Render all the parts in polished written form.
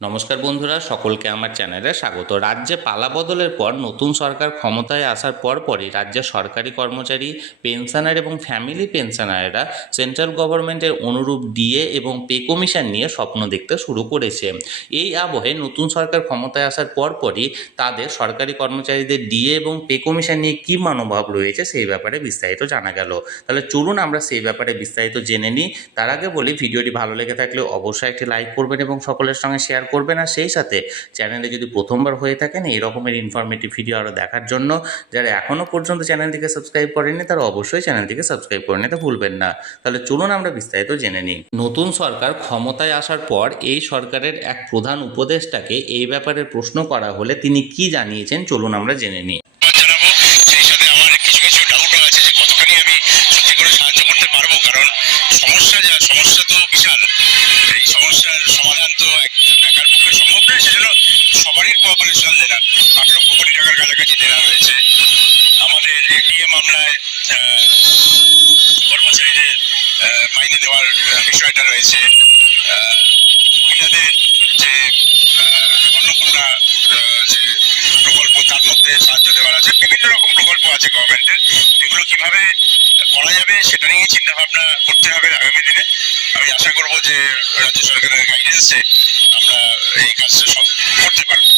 নমস্কার বন্ধুরা, সকলকে আমার চ্যানেলে স্বাগত। রাজ্যে পালাবদলের পর নতুন সরকার ক্ষমতায় আসার পরপরই রাজ্যের সরকারি কর্মচারী, পেনশনার এবং ফ্যামিলি পেনশনারেরা সেন্ট্রাল গভর্নমেন্টের অনুরূপ ডিএ এবং পে কমিশন নিয়ে স্বপ্ন দেখতে শুরু করেছে। এই আবহে নতুন সরকার ক্ষমতায় আসার পরপরই তাদের সরকারি কর্মচারীদের ডিএ এবং পে কমিশন নিয়ে কী মনোভাব রয়েছে সেই ব্যাপারে বিস্তারিত জানা গেল। তাহলে চলুন আমরা সেই ব্যাপারে বিস্তারিত জেনে নিই। তার আগে বলি, ভিডিওটি ভালো লেগে থাকলে অবশ্যই একটি লাইক করবেন এবং সকলের সঙ্গে শেয়ার করবেন। আর সেই সাথে চ্যানেলে যদি প্রথমবার হয়ে থাকেন এই রকমের ইনফরমেটিভ ভিডিও আরও দেখার জন্য যারা এখনও পর্যন্ত চ্যানেলটিকে সাবস্ক্রাইব করেননি তারা অবশ্যই চ্যানেলটিকে সাবস্ক্রাইব করে নিতে ভুলবেন না। তাহলে চলুন আমরা বিস্তারিত জেনে নিই। নতুন সরকার ক্ষমতায় আসার পর এই সরকারের এক প্রধান উপদেষ্টাকে এই ব্যাপারে প্রশ্ন করা হলে তিনি কি জানিয়েছেন চলুন আমরা জেনে নিই। জানাবো। সেই সাথে আমার কিছু কিছু ডাউটও আছে যে কতখানি আমি সত্যি করে সাহায্য করতে পারবো, কারণ সমস্যা তো বিশাল। এই সমস্যার সমাধান তো একার পক্ষে সম্ভব নয়, সেজন্য সবারই কোঅপারেশন দেনা। 8 লক্ষ কোটি টাকার কাছাকাছি দেনা রয়েছে আমাদের ডিএ মামলায়। কর্মচারীদের মাইনে দেওয়ার বিষয়টা রয়েছে, মহিলাদের যে অন্নপূর্ণা যে প্রকল্প তার মধ্যে সাহায্য দেওয়ার আছে, বিভিন্ন রকম প্রকল্প আছে গভর্নমেন্টের। এগুলো কিভাবে করা যাবে সেটা নিয়ে চিন্তা ভাবনা করতে হবে আগামী দিনে। আমি আশা করবো যে রাজ্য সরকারের গাইডেন্সে আমরা এই কাজটা করতে পারবো।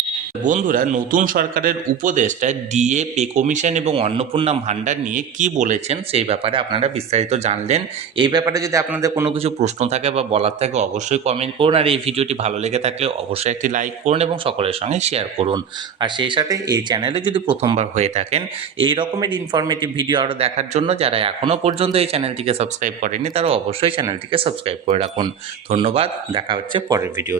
বন্ধুরা, নতুন সরকারের উপদেষ্টা ডিএ, পে কমিশন এবং অন্নপূর্ণা ভাণ্ডার নিয়ে কি বলেছেন সেই ব্যাপারে আপনারা বিস্তারিত জানলেন। এই ব্যাপারে যদি আপনাদের কোনো কিছু প্রশ্ন থাকে বা বলার থাকে অবশ্যই কমেন্ট করুন। আর এই ভিডিওটি ভালো লেগে থাকলে অবশ্যই একটি লাইক করুন এবং সকলের সঙ্গে শেয়ার করুন। আর সেই সাথে এই চ্যানেলে যদি প্রথমবার হয়ে থাকেন এই রকমের ইনফরমেটিভ ভিডিও আরও দেখার জন্য যারা এখনও পর্যন্ত এই চ্যানেলটিকে সাবস্ক্রাইব করেননি তারা অবশ্যই চ্যানেলটিকে সাবস্ক্রাইব করে রাখুন। ধন্যবাদ, দেখা হচ্ছে পরের ভিডিওতে।